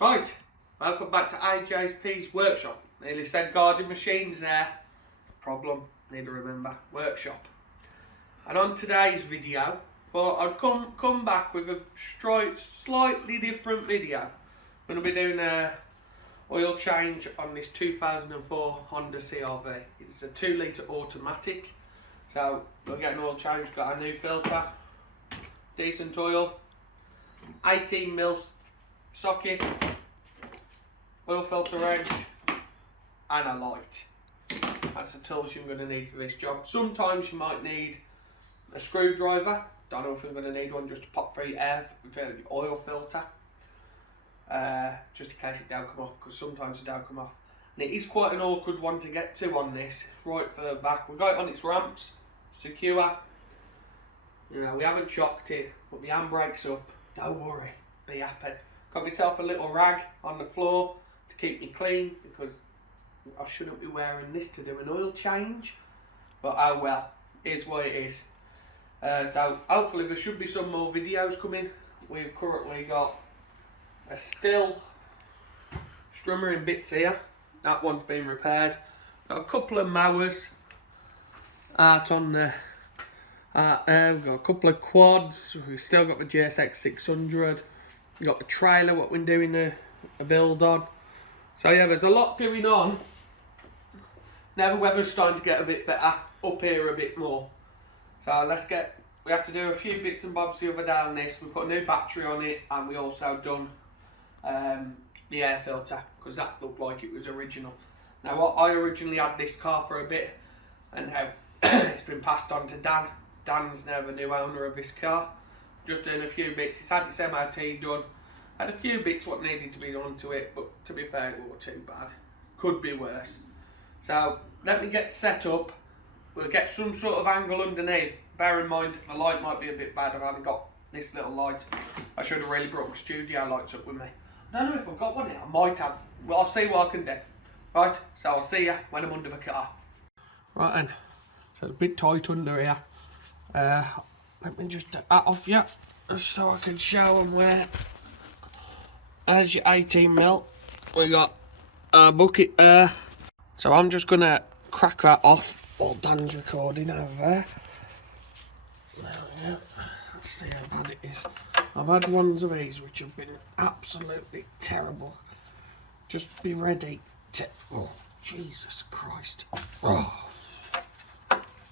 Right, welcome back to IJP's workshop. Nearly said garden machines there. Problem, need to remember, workshop. And on today's video, well, I'd come back with a slightly different video. I'm going to be doing a oil change on this 2004 Honda CR-V. It's a 2 litre automatic. So we're getting oil change, got a new filter, decent oil, 18mm socket, oil filter wrench and a light. That's the tools you're going to need for this job. Sometimes you might need a screwdriver. Don't know if you're going to need one just to pop through air for the oil filter. Just in case it don't come off, because sometimes it don't come off. And it is quite an awkward one to get to on this, right further back. We've got it on its ramps, secure. You know, we haven't chocked it, but the handbrake's up. Don't worry, be happy. Got myself a little rag on the floor to keep me clean, because I shouldn't be wearing this to do an oil change. But oh well, is what it is. So hopefully there should be some more videos coming. We've currently got a still strummer in bits here. That one's been repaired. Got a couple of mowers out on the we've got a couple of quads. We've still got the GSX 600. We've got the trailer what we're doing a build on. So yeah, there's a lot going on. Now the weather's starting to get a bit better up here a bit more. So we had to do a few bits and bobs the other day on this. We put a new battery on it, and we also done the air filter, because that looked like it was original. Now I originally had this car for a bit, and now it's been passed on to Dan. Dan's now the new owner of this car. Just doing a few bits. It's had its MOT done. Had a few bits what needed to be done to it, but to be fair, it wasn't too bad. Could be worse. So let me get set up. We'll get some sort of angle underneath. Bear in mind, the light might be a bit bad. I've only got this little light. I should have really brought my studio lights up with me. I don't know if I've got one here. I might have. Well, I'll see what I can do. Right, so I'll see you when I'm under the car. Right then, so it's a bit tight under here. Let me just take that off you, so I can show them where. As your 18mm, we got a bucket there. So I'm just going to crack that off while Dan's recording over there. There we go. Let's see how bad it is. I've had ones of these which have been absolutely terrible. Just be ready to... Oh, Jesus Christ. Oh.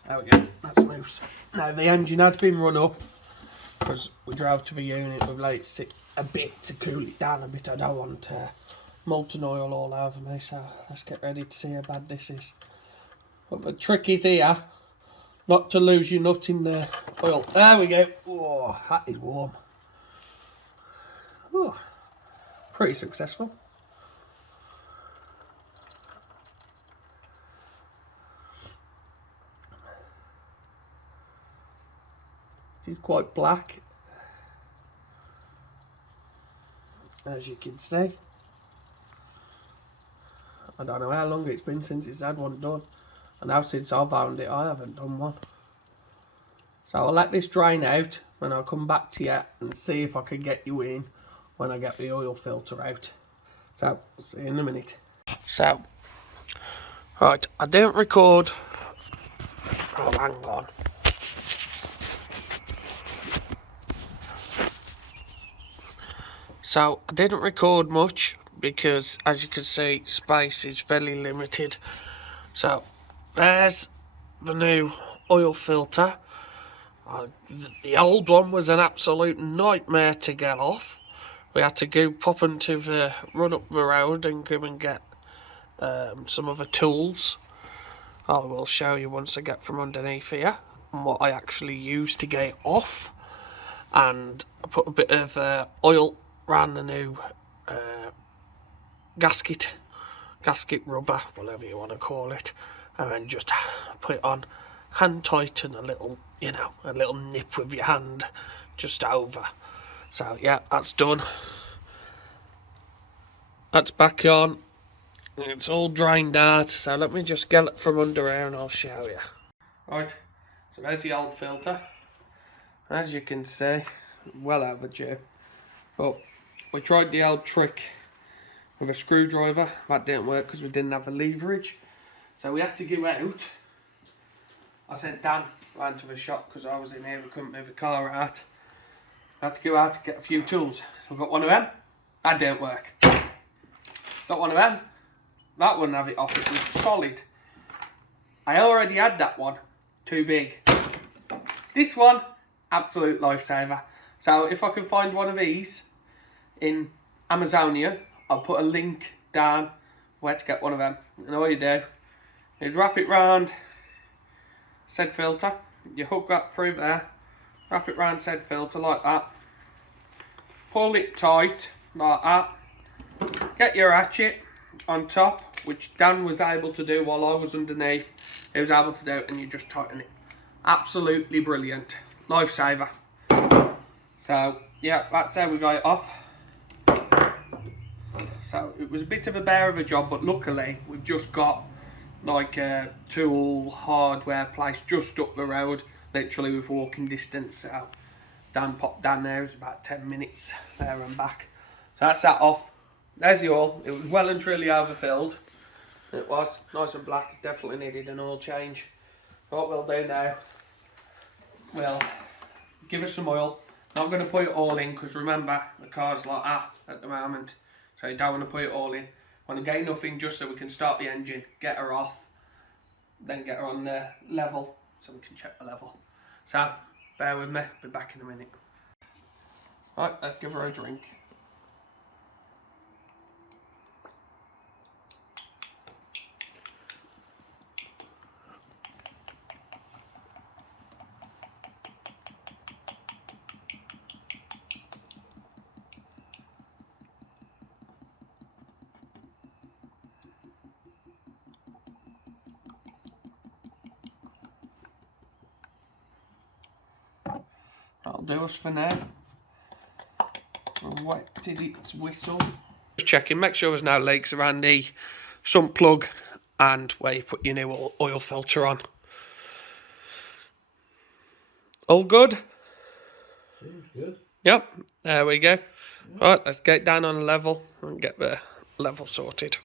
There we go, that's loose. Now the engine has been run up, because we drove to the unit, we've let it sit a bit to cool it down a bit. I don't want molten oil all over me, so let's get ready to see how bad this is. But the trick is here, not to lose your nut in the oil. There we go. Oh, that is warm. Oh, pretty successful. It is quite black, as you can see. I don't know how long it's been since it's had one done, and now since I've owned it I haven't done one. So I'll let this drain out and I'll come back to you and see if I can get you in when I get the oil filter out. So I'll see you in a minute. So right, I didn't record. Oh, hang on. So I didn't record much because, as you can see, space is fairly limited. So there's the new oil filter. The old one was an absolute nightmare to get off. We had to go pop into the run up the road and go and get some other tools. I will show you once I get from underneath here and what I actually used to get it off. And I put a bit of oil around the new gasket rubber, whatever you want to call it, and then just put it on, hand tighten a little, you know, a little nip with your hand just over. So yeah, that's done. That's back on. It's all drained out, so let me just get it from under here and I'll show you. Right, so there's the old filter. As you can see, well overdue. But we tried the old trick with a screwdriver. That didn't work because we didn't have the leverage. So we had to go out. I sent Dan round to the shop because I was in here, we couldn't move the car out. I had to go out to get a few tools. So I got one of them. That didn't work. Got one of them. That wouldn't have it off. It was solid. I already had that one. Too big. This one, absolute lifesaver. So if I can find one of these in Amazonian, I'll put a link down where to get one of them. And all you do is wrap it round said filter. You hook that through there. Wrap it round said filter like that. Pull it tight like that. Get your ratchet on top, which Dan was able to do while I was underneath. He was able to do it, and you just tighten it. Absolutely brilliant. Lifesaver. So, yeah, that's how we got it off. So, it was a bit of a bear of a job, but luckily, we've just got like a tool hardware place just up the road, literally with walking distance. So, Dan popped down there. It was about 10 minutes there and back. So, that's that off. There's the oil. It was well and truly overfilled. It was nice and black. Definitely needed an oil change. What we'll do now, we'll give it some oil. Not going to put it all in because remember the car's like that at the moment, so you don't want to put it all in. Want to get enough in just so we can start the engine, get her off, then get her on the level so we can check the level. So bear with me, be back in a minute. Right, let's give her a drink. That'll do us for now. Wetted its whistle. Just checking, make sure there's no leaks around the sump plug and where you put your new oil filter on. All good? Seems good. Yep, there we go. Right, let's get down on a level and get the level sorted.